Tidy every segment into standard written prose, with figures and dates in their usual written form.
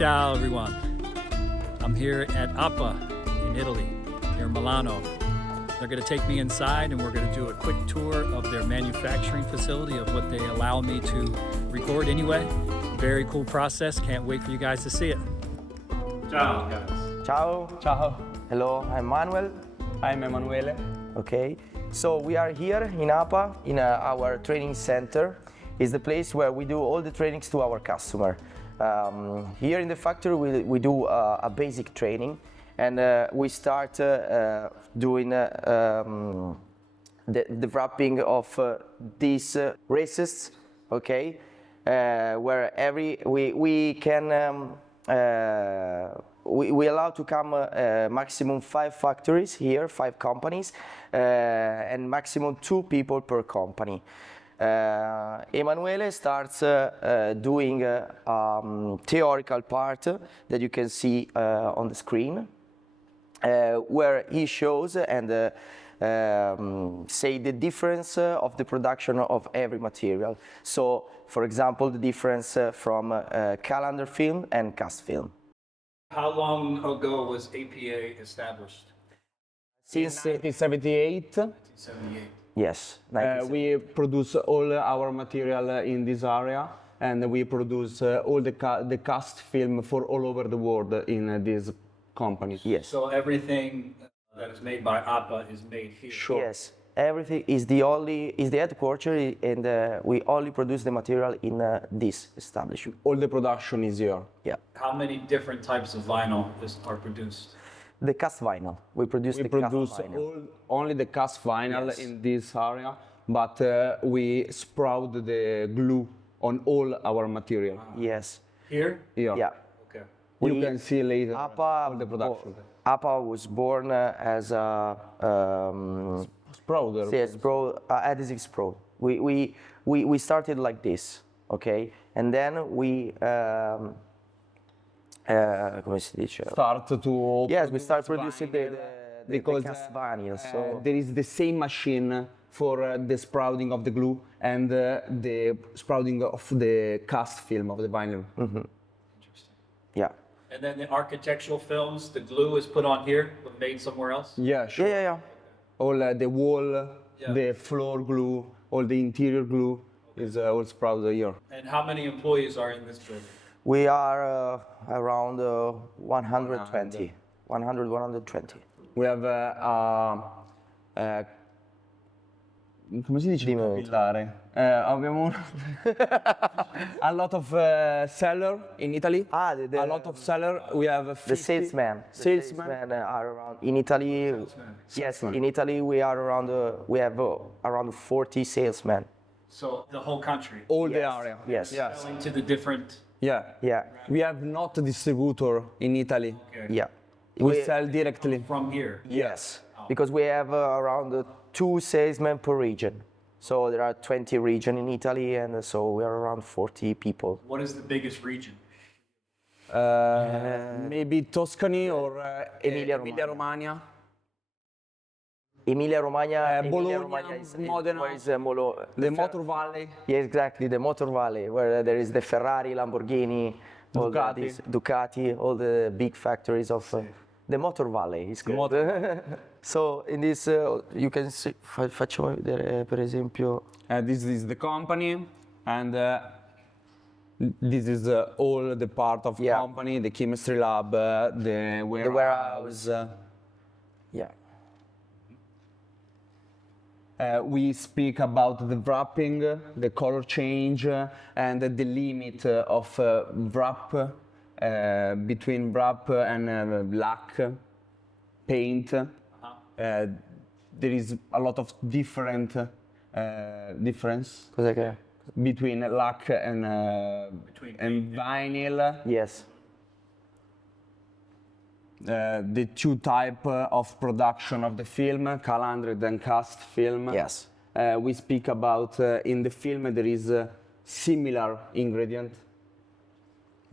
Ciao everyone. I'm here at APA in Italy, near Milano. They're going to take me inside and we're going to do a quick tour of their manufacturing facility of what they allow me to record anyway. Very cool process. Can't wait for you guys to see it. Ciao guys. Ciao. Ciao, Hello, I'm Manuel. I'm Emanuele. Okay, so we are here in APA, in our training center. It's the place where we do all the trainings to our customer. Here in the factory we do a basic training, and we start doing the wrapping of these races, okay, where we allow to come maximum 5 factories here, 5 companies, and maximum 2 people per company. Emanuele starts doing theoretical part that you can see on the screen, where he shows and say the difference of the production of every material. So, for example, the difference from calendar film and cast film. How long ago was APA established? Since 1978, 1978. yes, we produce all our material in this area, and we produce all the cast film for all over the world in this company. yes. So everything that is made by APA is made here? Sure. Yes, everything is the headquarters, and we only produce the material in this establishment. All the production is here. Yeah. How many different types of vinyl are produced? The cast vinyl. We produce We the produce cast vinyl. only the cast vinyl Yes. in this area, but we sprout the glue on all our material. Yes. Here? Here. Yeah. Okay. You can see later APA, all the production. APA was born as a Sprouter. yes, adhesive sprout. We started like this, okay, and then we come si dice? Start to Yes, we start produce producing vinyl the because cast vinyl. So there is the same machine for the sprouting of the glue and the sprouting of the cast film of the vinyl. Interesting. yeah, And then the architectural films, the glue is put on here, but made somewhere else? Yeah, sure. yeah. All the wall, Yeah. the floor glue, all the interior glue is all sprouted here. And how many employees are in this building? We are around 120, 120. We have come si dice capillare? Abbiamo a lot of seller in Italy. Ah, a lot of seller. We have 50 The salesmen. Salesmen are around in Italy. Yes, in Italy we are around. We have around 40 salesmen. So the whole country? all the area. Yes. Selling to the different... Yeah. Yeah. We have not a distributor in Italy. Okay. Yeah. We sell directly. From here? Yes. Because we have around 2 salesmen per region. So there are 20 regions in Italy, and so we are around 40 people. What is the biggest region? Maybe Tuscany or Emilia-Romagna. Romagna. Emilia-Romagna, Bologna, is Modena, where is the Motor Valley. Yeah, exactly, the Motor Valley, where there is the Ferrari, Lamborghini, all Ducati. these Ducati, all the big factories of the Motor Valley. Is called. So in this, you can see, faccio vedere per esempio. This is the company, and this is all the part of Yeah. company, the chemistry lab, the warehouse. Yeah. We speak about the wrapping, the color change, and the limit of wrap between wrap and lac paint. There is a lot of difference Cos'è che? between lac and vinyl. Yes. The 2 type of production of the film, calandred and cast film. Yes. We speak about in the film there is a similar ingredient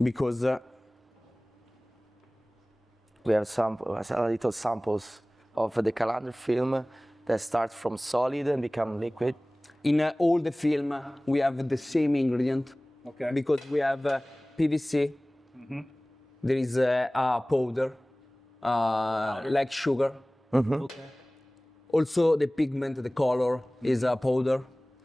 because We have a little samples of the calendar film that start from solid and become liquid. in all the film we have the same ingredient. Okay. Because we have PVC, there is a powder, like sugar. Okay. Also, the pigment, the color is a powder.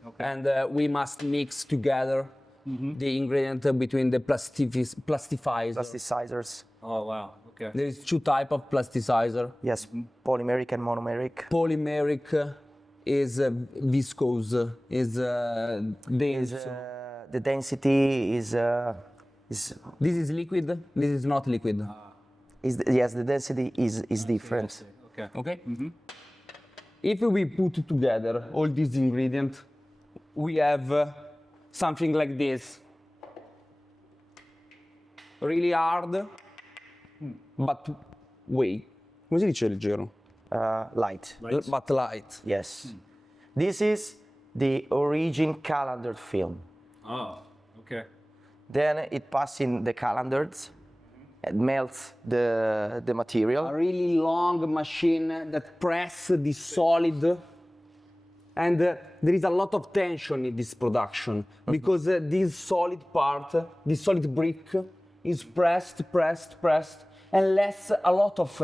Okay. And we must mix together the ingredient between the plasticizer. Plasticizers. Oh, wow. Okay. There is two types of plasticizer. Yes, polymeric and monomeric. Polymeric is viscose, is dense. The density is This is liquid, this is not liquid. yes, the density is different. Okay. Okay? If we put together all these ingredients, we have something like this. Really hard, but wait. Come si dice leggero? Light. But light. Yes. This is the origin calendar film. Oh, okay. Then it passes in the calendars, it melts the material. A really long machine that press this solid, and there is a lot of tension in this production because this solid part, this solid brick, is pressed, and less a lot of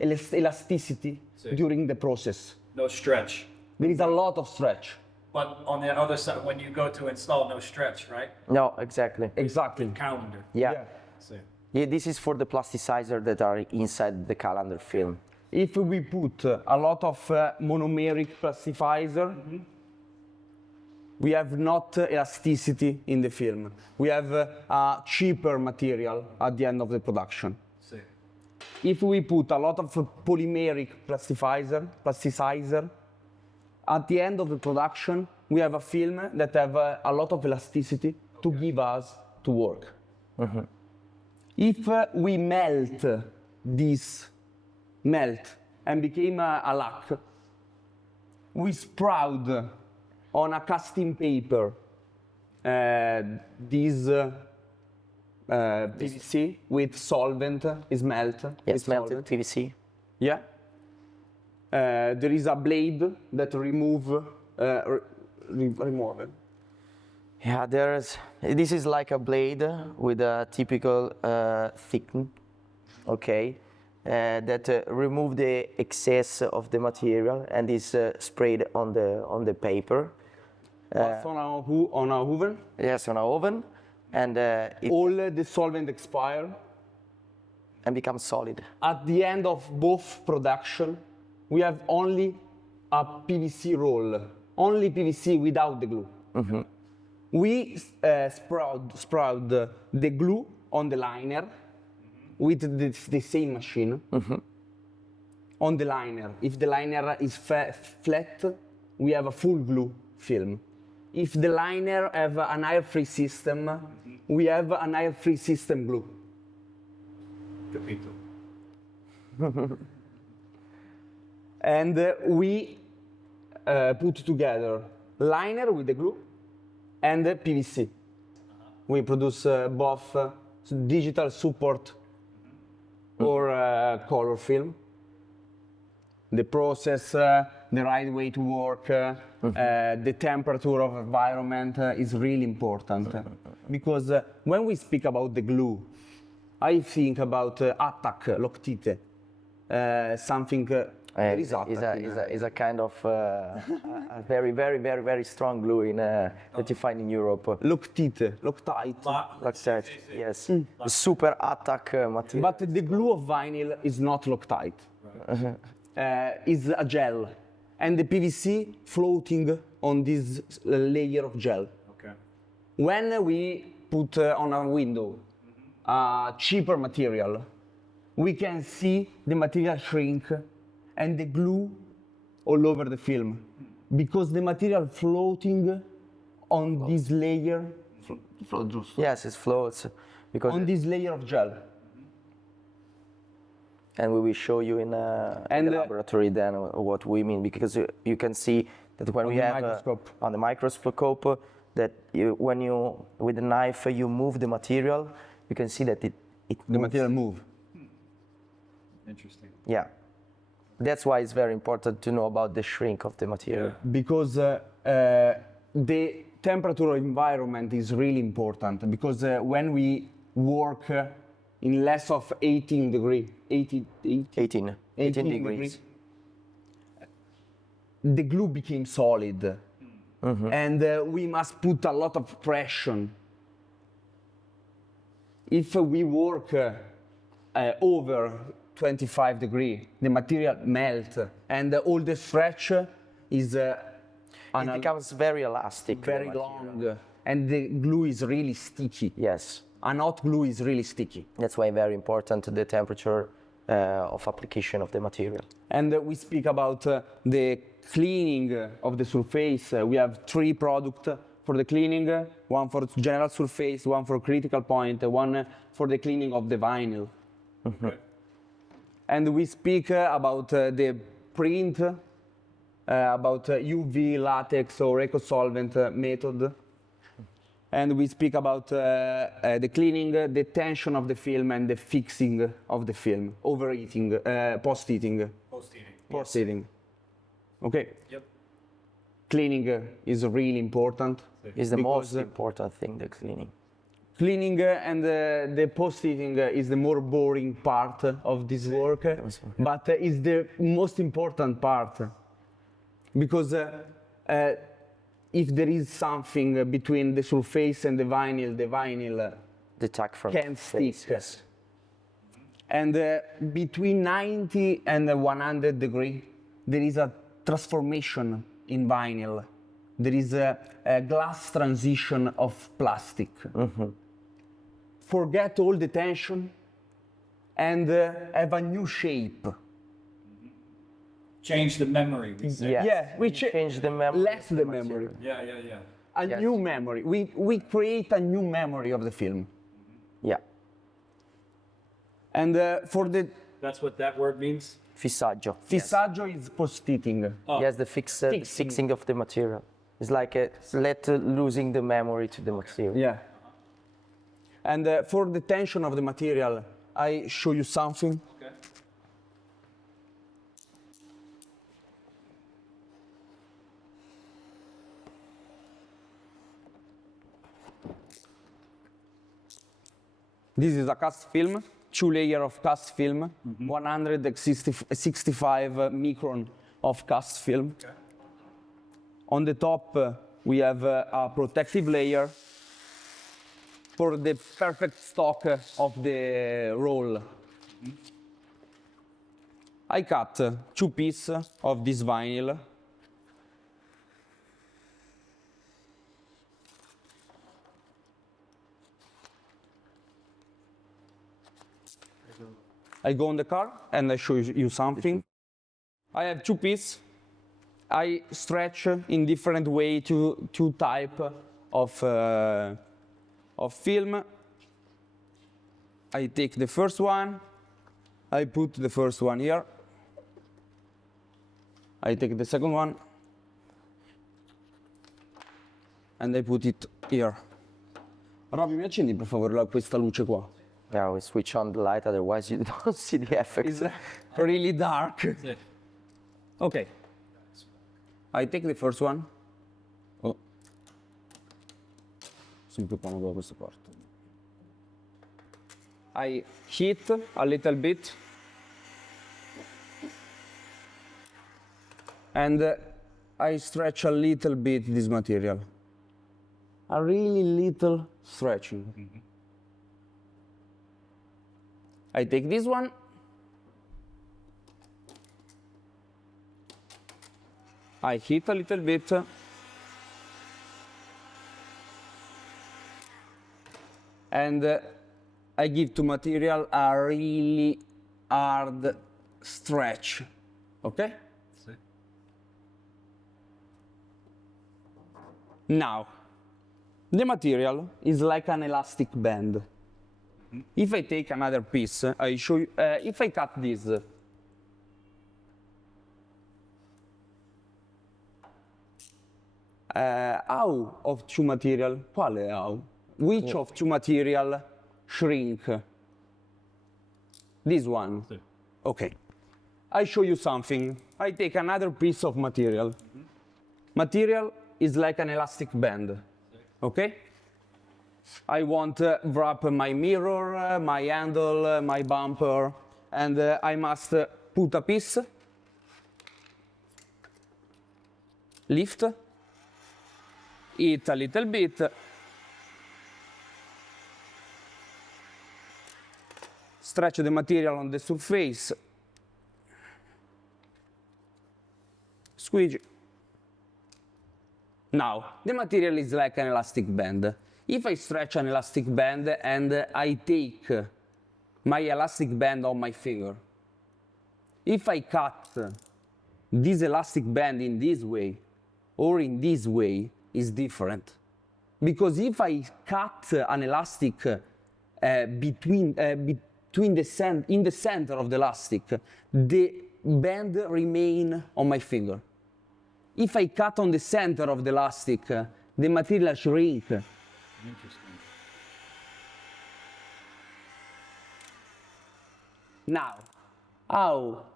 elasticity during the process. No stretch. There is a lot of stretch. But on the other side, when you go to install, no stretch, right? No, exactly. Exactly. Calendar. Yeah. See. Yeah, this is for the plasticizer that are inside the calendar film. If we put a lot of monomeric plasticizer, we have not elasticity in the film. We have a cheaper material at the end of the production. See. If we put a lot of polymeric plasticizer, at the end of the production, we have a film that have a lot of elasticity to give us to work. If we melt and became a lac, we sprout on a casting paper this PVC with solvent is melted. Yes, melted PVC. Yeah. There is a blade that remove it. Yeah, this is like a blade with a typical thicken, okay, that remove the excess of the material and is sprayed on the paper. Pass on a oven. Yes, on an oven, and it All the solvent expire. and becomes solid. At the end of both production, we have only a PVC roll, only PVC without the glue. We sprout the glue on the liner with the same machine. On the liner, if the liner is flat, we have a full glue film. If the liner have an air-free system, we have an air-free system glue. Capito. And we put together liner with the glue and the PVC. We produce both digital support or color film. The process, the right way to work, the temperature of environment is really important. Because when we speak about the glue, I think about attack, Loctite, something. Is a kind of a very, very, very, very strong glue that you find in Europe. Loctite. Loctite, yes. The super attack material. But the glue of vinyl is not Loctite. Is a gel, and the PVC floating on this layer of gel. Okay. When we put on a window a cheaper material, we can see the material shrink and the glue all over the film, because the material floating on this layer, Yes, it floats because on this layer of gel. and we will show you in the laboratory then what we mean, because you can see that when we the have microscope. on the microscope that when you with the knife you move the material, you can see that it The moves. material move. Interesting. Yeah, that's why it's very important to know about the shrink of the material. Because the temperature environment is really important, because when we work in less of 18 degrees. 18 degrees. The glue became solid. And we must put a lot of pressure. If we work over 25 degrees, the material melts, and all the stretch is It becomes very elastic. the very material. long, and the glue is really sticky. Yes. A hot glue is really sticky. That's why very important the temperature of application of the material. And we speak about the cleaning of the surface. We have 3 products for the cleaning, one for general surface, one for critical point, one for the cleaning of the vinyl. Okay. And we speak about the print, about UV, latex, or eco-solvent method. And we speak about the cleaning, the tension of the film, and the fixing of the film, overheating, post-heating. Post-heating. Post-heating. Okay. Yep. Cleaning is really important. Is the because, most important thing, the cleaning. Cleaning and the post-heating is the more boring part of this work, but is the most important part. Because if there is something between the surface and the vinyl The tack from can face, stick. yes. And between 90 and 100 degrees, there is a transformation in vinyl. There is a glass transition of plastic. Forget all the tension and have a new shape. Change the memory, we say. Yes. Yeah, we change the memory. less the memory. Yeah, yeah, yeah. A Yes. new memory. We create a new memory of the film. Yeah. And for the That's what that word means? Fissaggio. fissaggio is post-heating. Oh. Yes, the Fixing. fixing of the material. It's like losing the memory to the material. Yeah. And for the tension of the material, I show you something. Okay. This is a cast film, 2 layers of cast film, 165 micron of cast film. Okay. On the top, we have a protective layer for the perfect stock of the roll. I cut 2 pieces of this vinyl. I go in the car and I show you something. I have 2 pieces. I stretch in different way to 2 type of film. I take the first one. I put the first one here. I take the second one. And I put it here. Robby, mi accendi per favore questa luce qua? Yeah, we switch on the light, otherwise you don't see the effect. It's really dark. That's it. Okay. I take the first one. Oh. Sono più comodo da questa parte. I heat a little bit. And I stretch a little bit this material. A really little stretching. I take this one. I heat a little bit. And I give to material a really hard stretch. Okay? See? Now, the material is like an elastic band. If I take another piece, I show you, if I cut this, how of 2 material? Quale how? Which of 2 material shrink? This one. Sì. Okay. I show you something. I take another piece of material. Material is like an elastic band. Okay? I want to wrap my mirror, my handle, my bumper, and I must put a piece, lift it a little bit, stretch the material on the surface, squeeze. Now, the material is like an elastic band. If I stretch an elastic band and I take my elastic band on my finger, if I cut this elastic band in this way or in this way, is different. Because if I cut an elastic in the center of the elastic, the band remain on my finger. If I cut on the center of the elastic, the material shrink. Interesting. Now,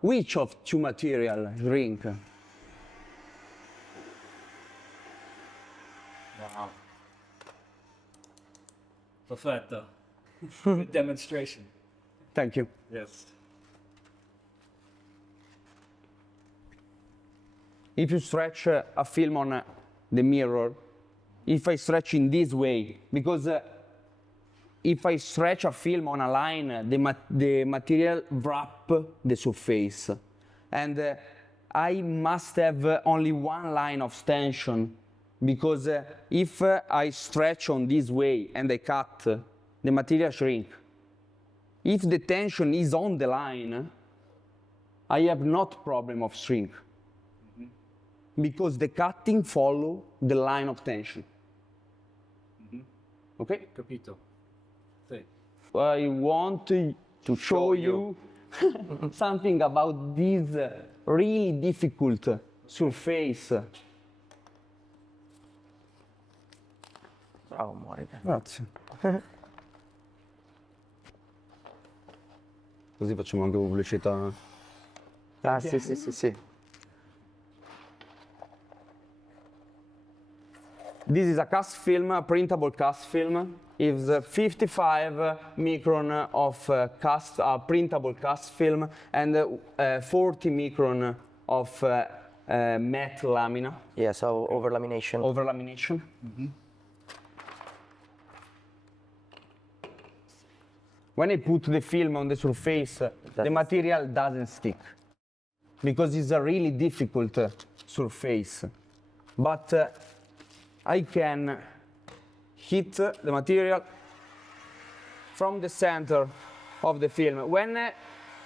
which of two material shrink? Wow. Perfetto. Good demonstration. Thank you. Yes. If you stretch a film on the mirror, if I stretch in this way, because if I stretch a film on a line, the material wrap the surface. And I must have only one line of tension, because if I stretch on this way and I cut, the material shrink. If the tension is on the line, I have not problem of shrink. Because the cutting follow the line of tension. Okay? Capito. Sì. I want to show you something about this really difficult surface. Bravo Monica. Grazie. Così facciamo anche pubblicità. Ah, sì, sì, sì, sì. This is a cast film, a printable cast film. It's 55 micron of printable cast film and 40 micron of matte lamina. Yeah, so over lamination. Over lamination. When I put the film on the surface, the material doesn't stick because it's a really difficult surface. But I can hit the material from the center of the film. When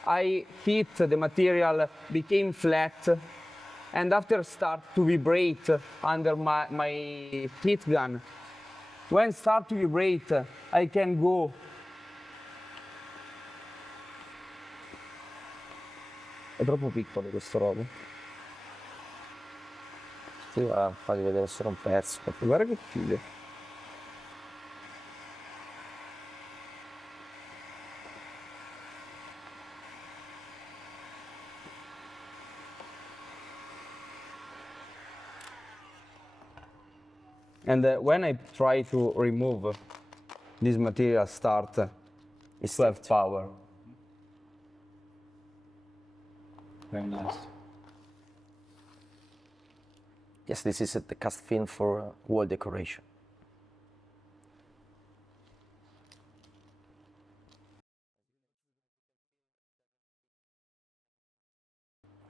I hit, the material became flat, and after start to vibrate under my heat gun. When start to vibrate, I can go È troppo piccolo questo robo. Sì, va a fargli vedere solo un pezzo. Guarda che figo. And when I try to remove this material start, it's to have power. Very nice. Yes, this is the cast film for wall decoration.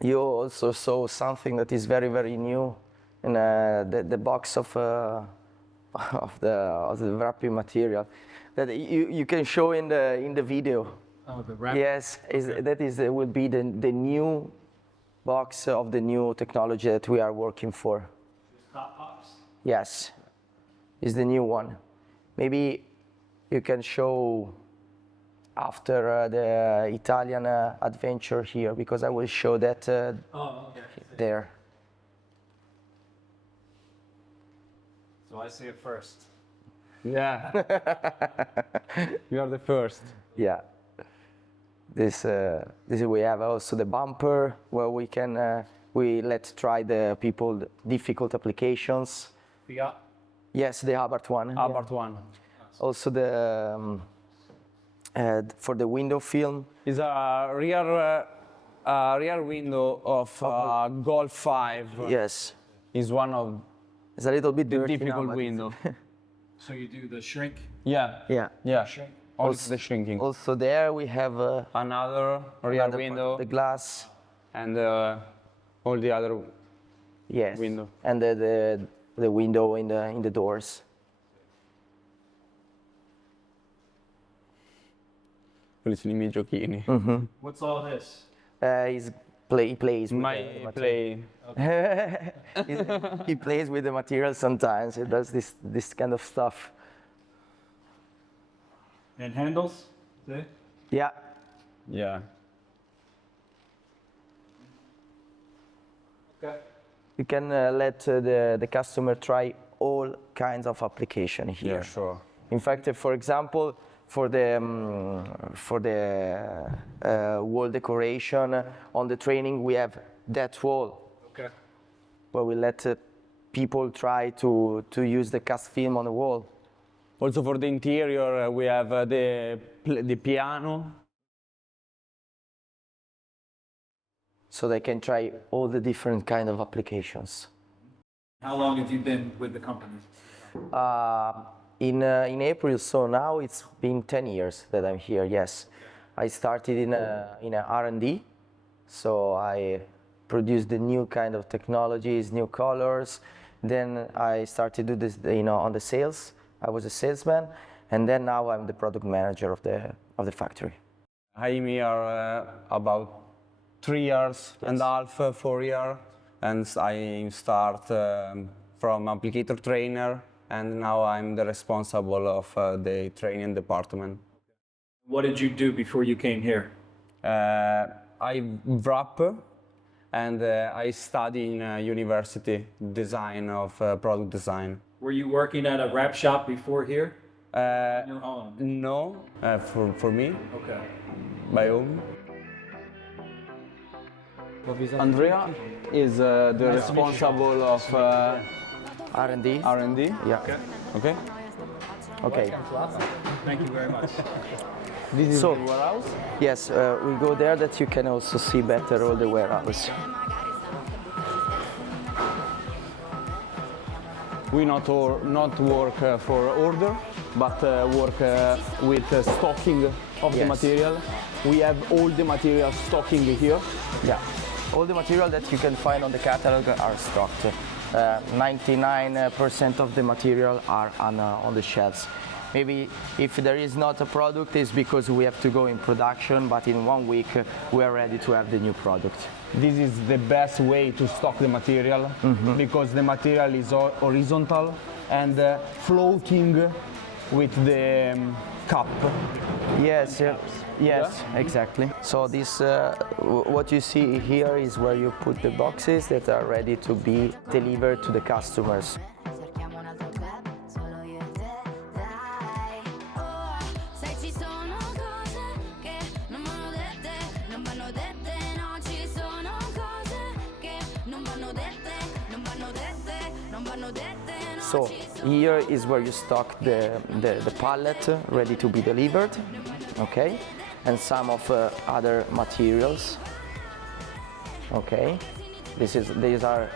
You also saw something that is very, very new in the box of the wrapping material that you can show in the video. Oh, the wrap. Yes, will be the new box of the new technology that we are working for. Hot box. Yes, is the new one. Maybe you can show after the Italian adventure here, because I will show that Oh, okay. there. So I see it first. Yeah. You are the first. Yeah. This we have also the bumper where we can we let try the people difficult applications. Fiat. Yes, the Hubbard one. Albert one. Also for the window film. It's a rear window of Golf 5. Yes, Is one of it's a little bit the dirty now, difficult but window. So you do the shrink? Yeah. yeah. Yeah. Shrink? Also the shrinking. Also there we have Another rear another window part, the glass. and all the other Yes. window. And the window in the doors. Quelli sono i miei giochini. What's all this? He plays with My the play. he plays with the material sometimes. He does this kind of stuff. And handles? See? Yeah. Yeah. Okay. You can let the customer try all kinds of application here. Yeah, sure. In fact, for example, for the wall decoration on the training, we have that wall Okay. where we let people try to use the cast film on the wall. Also for the interior, we have the piano. So they can try all the different kind of applications. How long have you been with the company? In April, so now it's been 10 years that I'm here. Yes, I started in a R&D, so I produced the new kind of technologies, new colors. Then I started to do this, on the sales. I was a salesman, and then now I'm the product manager of the factory. I'm here about 3 years and a half, 4 years, and I start from applicator trainer, and now I'm the responsible of the training department. What did you do before you came here? I wrap, and I study in university design of product design. Were you working at a wrap shop before here? Uh, Your own? no, for me, Okay. my own. Andrea is the responsible of R&D. R&D. Yeah. Okay. Okay. Thank you very much. This is So- the warehouse. Yes, we go there that you can also see better all the warehouse. We not work for order, but work with stocking of the Yes. material. We have all the material stocking here. Yeah. All the material that you can find on the catalog are stocked. 99% of the material are on the shelves. Maybe if there is not a product, it's because we have to go in production, but in 1 week we are ready to have the new product. This is the best way to stock the material because the material is horizontal and floating with the cup. Yes, yes, exactly. So this, what you see here is where you put the boxes that are ready to be delivered to the customers. Cerchiamo un altro club, solo io e te, dai. Oh, sai ci sono cose che non vanno dette, non vanno dette, no, ci sono cose che non vanno dette, non vanno dette, non vanno dette, no, So ci sono. here is where you stock the pallet ready to be delivered, okay, and some of other materials, okay. These are,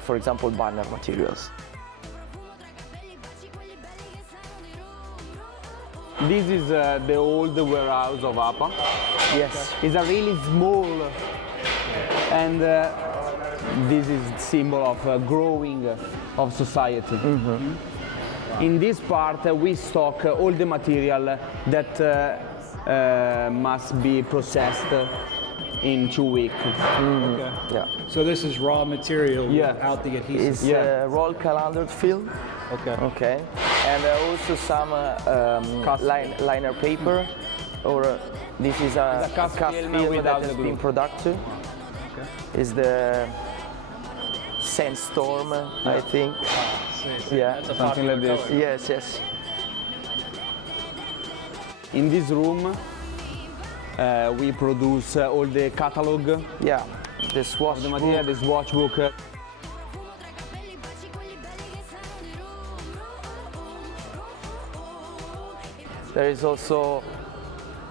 for example, banner materials. This is the old warehouse of APA. Yes. It's a really small, and this is symbol of growing of society. In this part, we stock all the material that must be processed in 2 weeks. Okay. Yeah. So this is raw material Yeah. without the adhesive. It's Yeah. roll calendared film, Okay. okay, and also some liner paper, or this is a cast cast film film without that has the been glue. produced. Is the Sandstorm, I think. Yeah. That's a Something popular like this. color. Yes, yes. In this room, we produce all the catalog, Yeah. The swatch the material, book. the swatch book. Fumo tra capelli, baci quelli belli che sanno di rum. There is also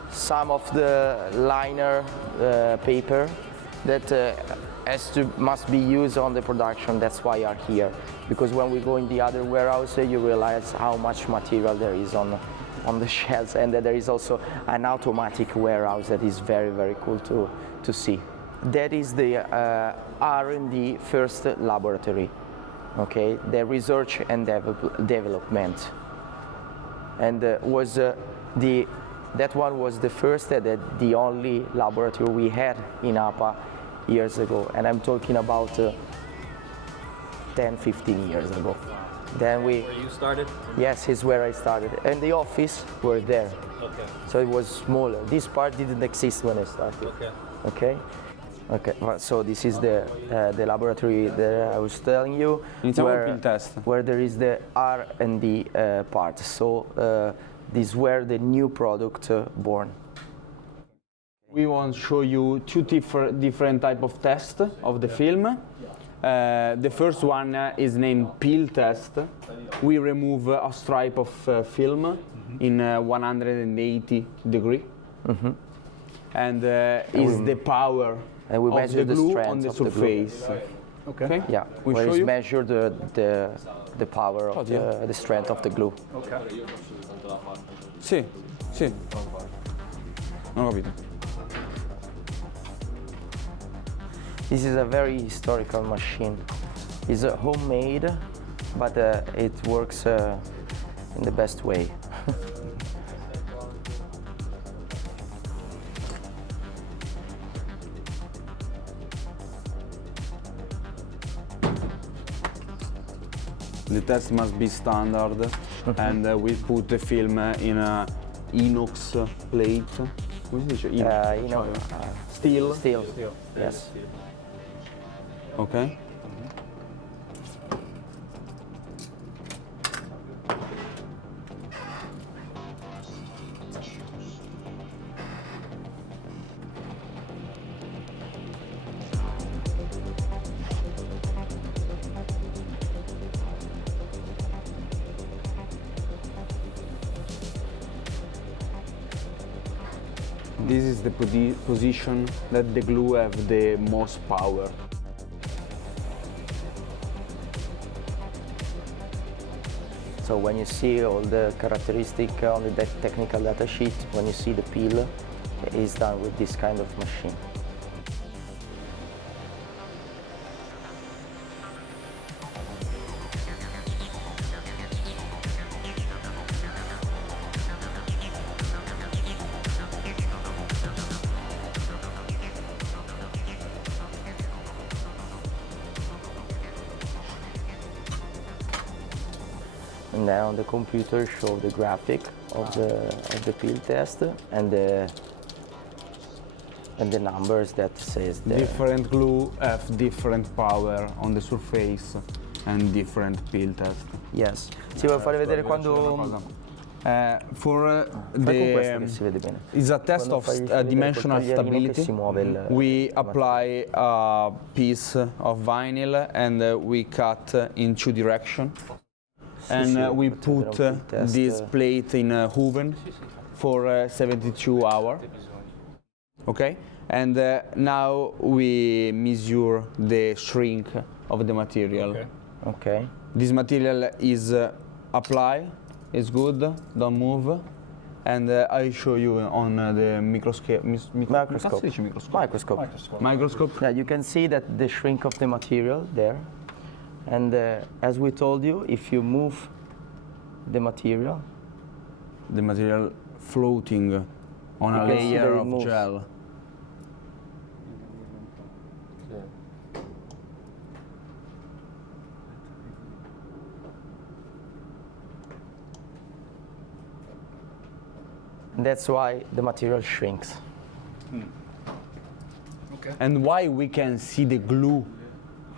some of the liner paper that must be used on the production. That's why you are here, because when we go in the other warehouse, you realize how much material there is on the shelves, and that there is also an automatic warehouse that is very, very cool to see. That is the R&D first laboratory, okay? The research and development, and that one was the first and the only laboratory we had in APA years ago, and I'm talking about 10, 15 years ago. Then Where you started? yes, is where I started, and the office were there. Okay. So it was smaller. This part didn't exist when I started. Okay. Okay. Okay. Well, so this is the laboratory that I was telling you, It's our field test. where there is the R&D part. So this is where the new product born. We want to show you two different type of tests of the film. The first one is named peel test. We remove a stripe of film in 180 degree, and is the power And we of measure the the glue strength on the of the glue. surface. Okay. Yeah, We where show is you? measured the power of the strength of the glue. Okay. Sì, sì. Non ho capito. This is a very historical machine. It's homemade, but it works in the best way. The test must be standard, and we put the film in a inox plate. Come si dice? Steel. Steel. Yes. Okay. This is the position that the glue have the most power. So when you see all the characteristic on the technical data sheet, when you see the peel, it is done with this kind of machine. And then on the computer show the graphic of the peel test and the numbers that says there. Different glue have different power on the surface and different peel test. Yes. Sì, vuoi fare vedere quando For fai con questo che si vede bene. It's a test Quando of fai vedere dimensional col taglierino che si stability. muove il We apply a piece of vinyl and we cut in two directions. And sì, we facciamo put vedere un po' il this test. plate in a oven for 72 hours. Okay? And now we measure the shrink of the material. Okay. Ok. This material is applied, it's good, don't move. And I show you on the microscope. Microscope. Microscope. Microscope. Yeah, you can see that the shrink of the material there. And as we told you, if you move the material, The material floating on a can see that layer it of moves. gel. that's why the material shrinks. And why we can see the glue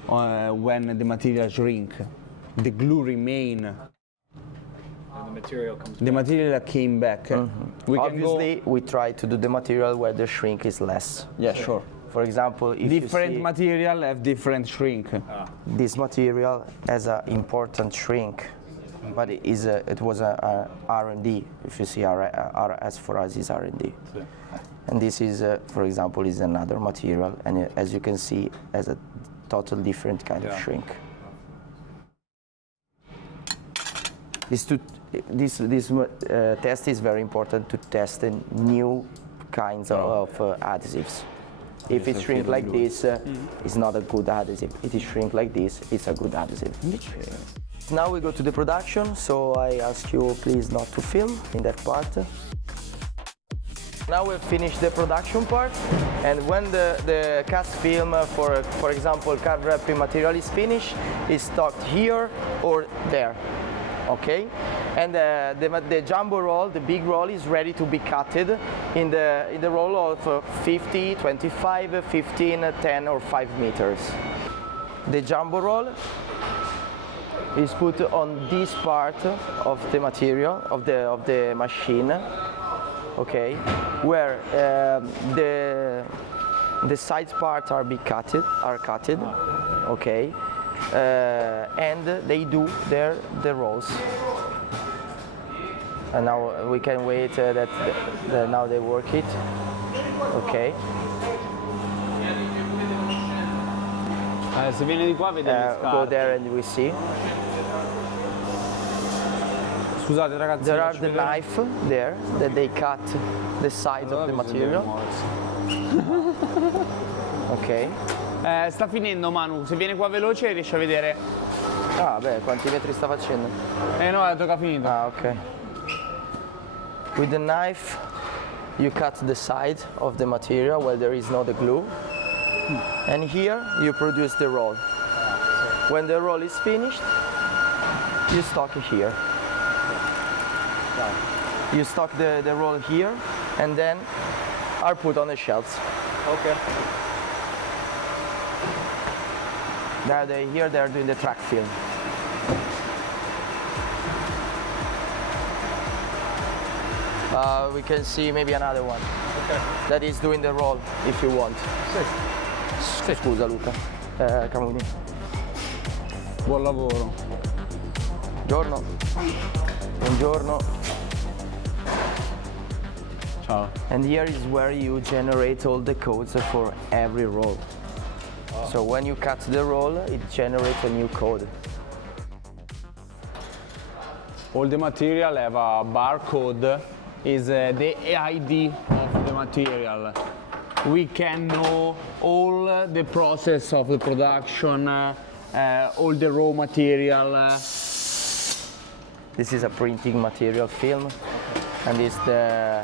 when the material shrink? The glue remain. And the material comes The material came back. We Obviously, we try to do the material where the shrink is less. Yeah, sure. For example, if Different you see material have different shrink. this material has an important shrink. but it was a R&D. If you see, as for us is R&D. And this is, for example, is another material, and as you can see, has a total different kind of shrink. This test is very important to test new kinds of adhesives. If it shrinks like this, it's not a good adhesive. If it shrinks like this, it's a good adhesive. Now we go to the production, so I ask you please not to film in that part. Now we've finished the production part, and when the cast film, for example, card wrapping material is finished, it's stocked here or there. Okay, and the jumbo roll, the big roll, is ready to be cutted in the roll of 50, 25, 15, 10 or 5 meters. The jumbo roll is put on this part of the material of the machine, okay, where the side parts are cutted, okay. And they do the rolls. And now we can wait that now they work it. Okay. Se viene di qua vede le Go scarpe. there and we see. Scusate ragazzi. There are the knife there that they cut the sides of the material. Okay. Sta finendo Manu, se viene qua veloce riesci a vedere. Ah beh, quanti metri sta facendo? No, tocca finito. Ah, okay. With the knife, you cut the side of the material where there is no the glue, and here you produce the roll. When the roll is finished, you stock it here. You stock the roll here, and then are put on the shelves. Ok. Here they're doing the track film. We can see maybe another one that is doing the roll if you want. Scusa Luca, Camoni. Buon lavoro. Buongiorno. Buongiorno. Ciao. And here is where you generate all the codes for every roll. So when you cut the roll, it generates a new code. All the material have a barcode, is the ID of the material. We can know all the process of the production, all the raw material. This is a printing material film, and it's the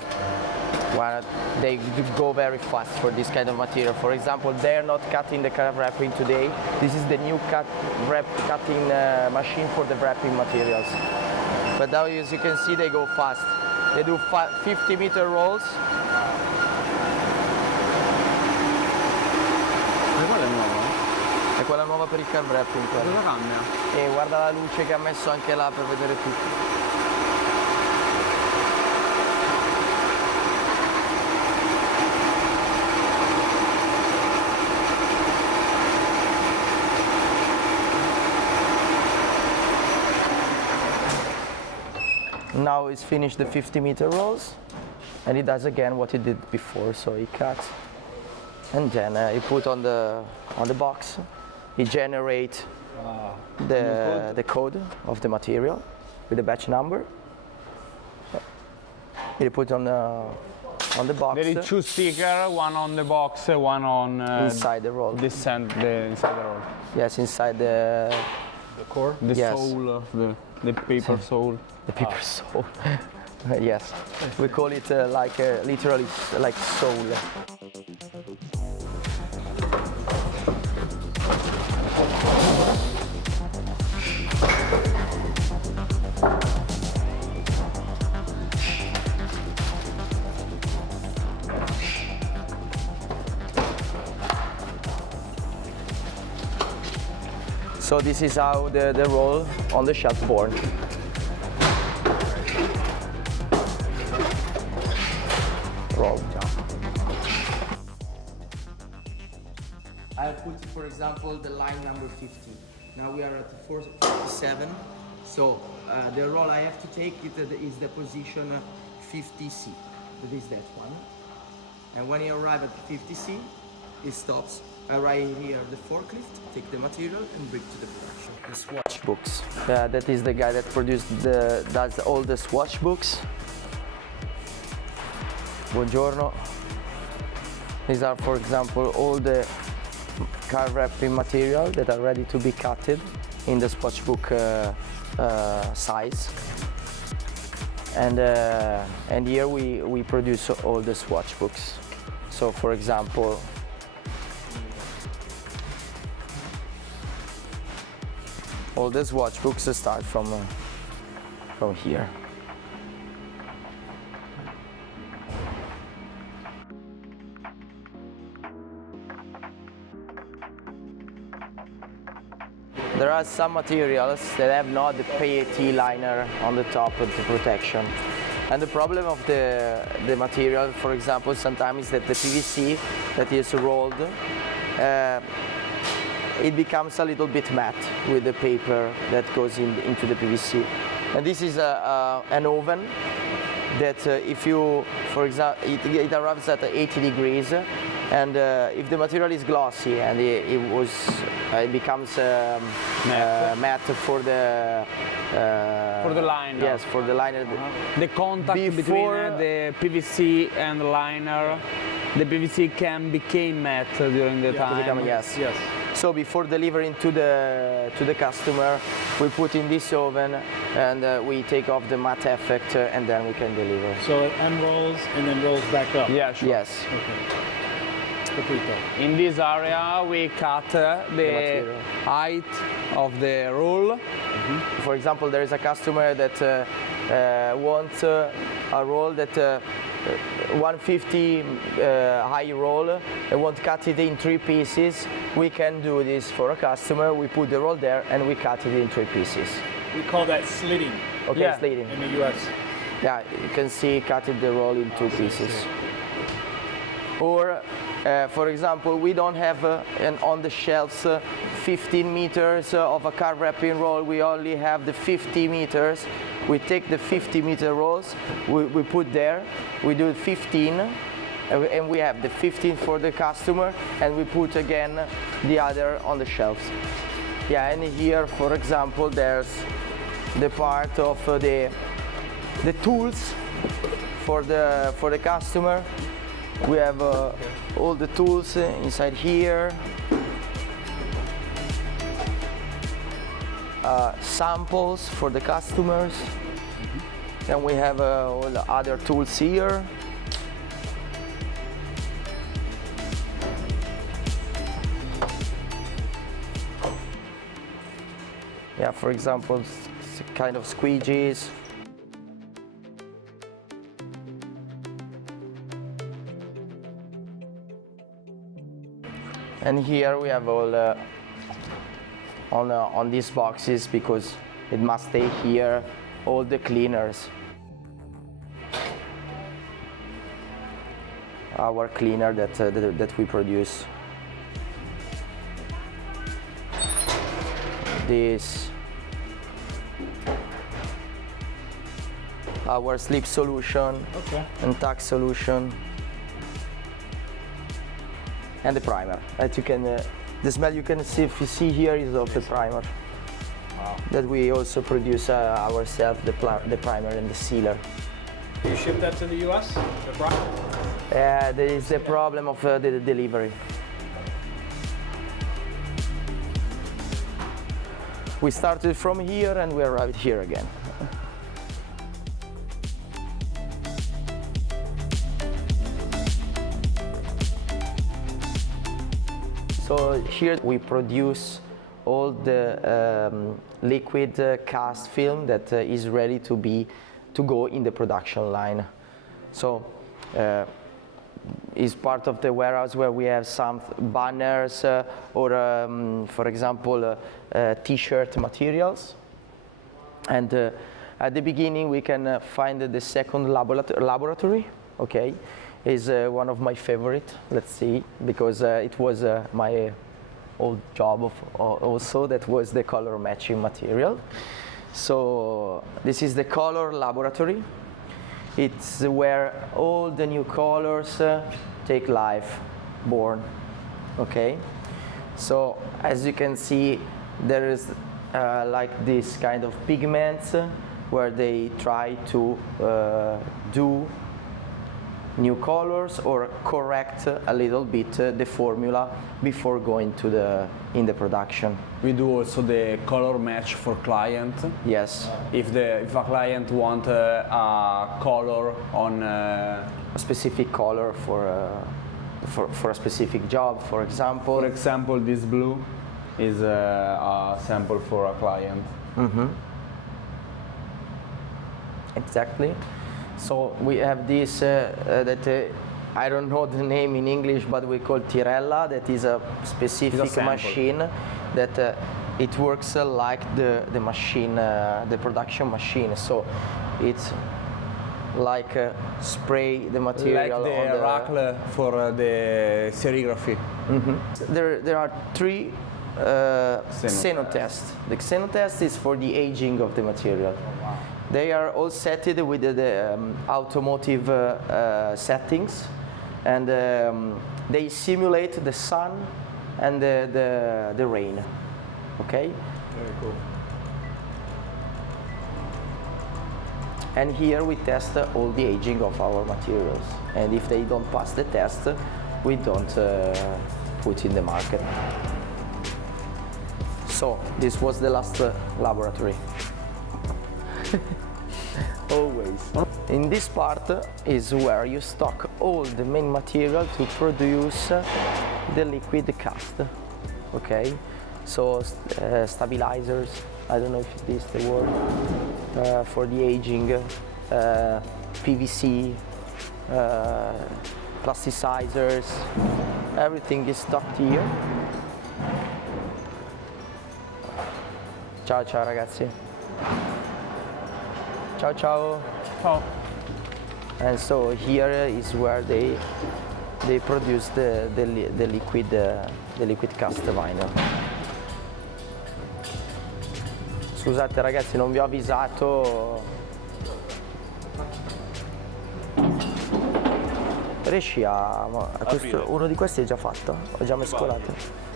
one they go very fast for this kind of material. For example, they're not cutting the card wrapping today. This is the new cutting machine for the wrapping materials. But now, as you can see, they go fast. They do 50-meter rolls. Ma quella è nuova? È quella nuova per il card wrapping. Cosa cambia? E guarda la luce che ha messo anche là per vedere tutto. Now it's finished the 50-meter rolls, and it does again what it did before. So he cuts, and then he put on the box. He generates the code of the material with the batch number. He put on the box. There is two stickers, one on the box, one on inside the roll. inside the roll. Yes, inside the core? The Yes. sole of the paper sole. the paper sole. Yes, we call it literally like sole. So this is how the roll on the shelf born. Roll. I'll put, for example, the line number 50. Now we are at 47, so the roll I have to take is the position 50C. That is that one. And when you arrive at 50C, it stops. Right here, the forklift, take the material and bring to the production. The swatch books. That is the guy that does all the swatch books. Buongiorno. These are, for example, all the car wrapping material that are ready to be cutted in the swatch book size. And here we produce all the swatch books. So, for example, all the swatch books start from here. There are some materials that have not the PET liner on the top of the protection. And the problem of the material, for example, sometimes is that the PVC that is rolled, it becomes a little bit matte with the paper that goes into the PVC. And this is an oven that if you, for example, it arrives at 80 degrees, and if the material is glossy and it becomes matte for the liner. Yes, for the liner. The contact between the PVC and the liner, the PVC can become matte during the time. Yes. So before delivering to the customer, we put in this oven and we take off the matte effect and then we can deliver. So it unrolls and then rolls back up? Yeah, sure. Yes. Okay. In this area, we cut the height of the roll. For example, there is a customer that wants a roll that 150 high roll. They want to cut it in 3 pieces. We can do this for a customer. We put the roll there and we cut it in 3 pieces. We call that slitting. Okay, yeah. Slitting. In the US. Yeah, you can see cutting the roll in 2 pieces. Or, for example, we don't have on the shelves 15 meters of a car wrapping roll. We only have the 50 meters. We take the 50-meter rolls, we put there, we do 15, and we have the 15 for the customer, and we put again the other on the shelves. Yeah, and here, for example, there's the part of the tools for the customer. We have all the tools inside here. Samples for the customers. Then we have all the other tools here. Yeah, for example, kind of squeegees. And here we have all on these boxes, because it must stay here, all the cleaners. Our cleaner that we produce. This. Our slip solution. Okay. And tack solution. And the primer. As you can, the smell you can see, if you see here, is of the primer. Wow. That we also produce ourselves, the primer and the sealer. Do you ship that to the US? The primer? There is a problem of the delivery. We started from here and we arrived here again. So here we produce all the liquid cast film that is ready to go in the production line. So is part of the warehouse where we have some banners or, for example, t-shirt materials. And at the beginning we can find the second laboratory. Okay, is one of my favorite. Let's see, because it was my old job also. That was the color matching material. So this is the color laboratory. It's where all the new colors take life, born. Okay. So as you can see, there is like this kind of pigments where they try to do new colors or correct a little bit the formula before going to the production. We do also the color match for client. Yes. If a client want a color on A specific color for a specific job, for example. for example, this blue is a sample for a client. Exactly. So we have this that I don't know the name in English, but we call Tirella. That is a specific sample. machine that it works like the machine, the production machine. So it's like spray the material Like the on the rack for the serigraphy. There are three xenotests. The xenotest is for the aging of the material. They are all setted with the automotive settings, and they simulate the sun and the rain. Okay? Very cool. And here we test all the aging of our materials. And if they don't pass the test, we don't put in the market. So this was the last laboratory. Always. In this part is where you stock all the main material to produce the liquid cast. Okay, so stabilizers. I don't know if this is the word for the aging. PVC, plasticizers. Everything is stocked here. Ciao ciao ragazzi. Ciao ciao. Ciao. And so here is where they produce the liquid cast vinyl. Scusate ragazzi, non vi ho avvisato. Riesci questo, uno di questi è già fatto? Ho già mescolato?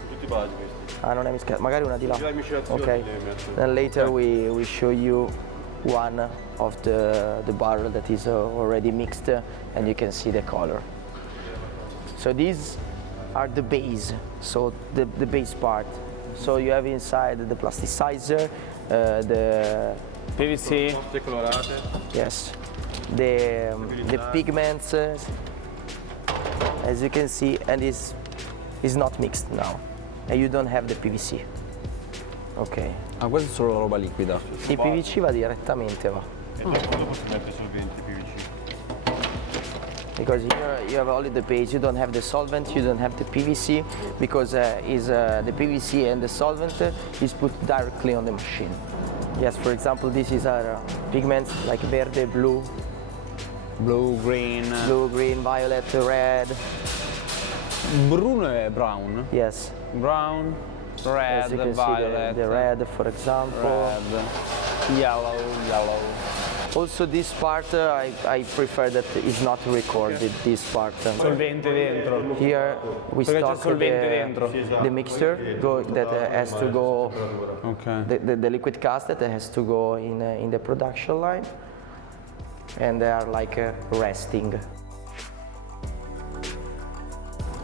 Tutti basi questi. Ah, non è mischiato, magari una di là. La miscelazione Ok. le metto. Then later we show you one of the barrel that is already mixed and you can see the color. So these are the base, so the base part. So you have inside the plasticizer, the PVC. Poste colorate. yes, the pigments, as you can see, and is not mixed now, and you don't have the PVC. Ok. Ah, questa è solo roba liquida. Sì, PVC va direttamente, va. E dopo si mette solvente PVC. Because here you have only the base, you don't have the solvent, you don't have the PVC, because the PVC and the solvent is put directly on the machine. Yes, for example, this is our pigments like verde, blue, Blue, green. violet, red. Bruno è brown. Yes. Brown, As you red, can violet. see the red, for example. Red, yellow. Also this part I prefer that is not recorded, this part. Solvente dentro. Here we Perché c'è stock solvente dentro. the mixture that has to go, Ok. the liquid cast that has to go in the production line, and they are like resting.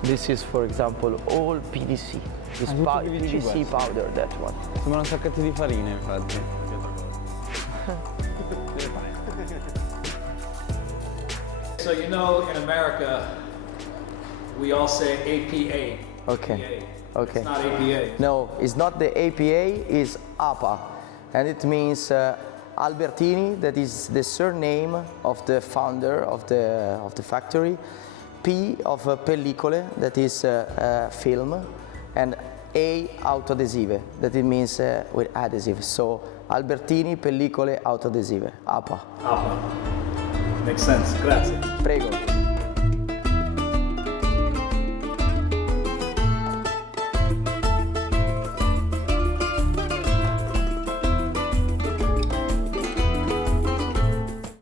This is, for example, all PVC. This tutto PVC questo. powder, that one. Sembrano sacchetti di farina, infatti. So you know, in America, we all say APA. Okay. Okay. It's not APA. No, it's not the APA, it's APA. And it means Albertini, that is the surname of the founder of the factory. P of pellicole, that is film. And A autoadesive, that it means with adhesive. So Albertini, pellicole autoadesive, APA. Makes sense. Grazie. Prego.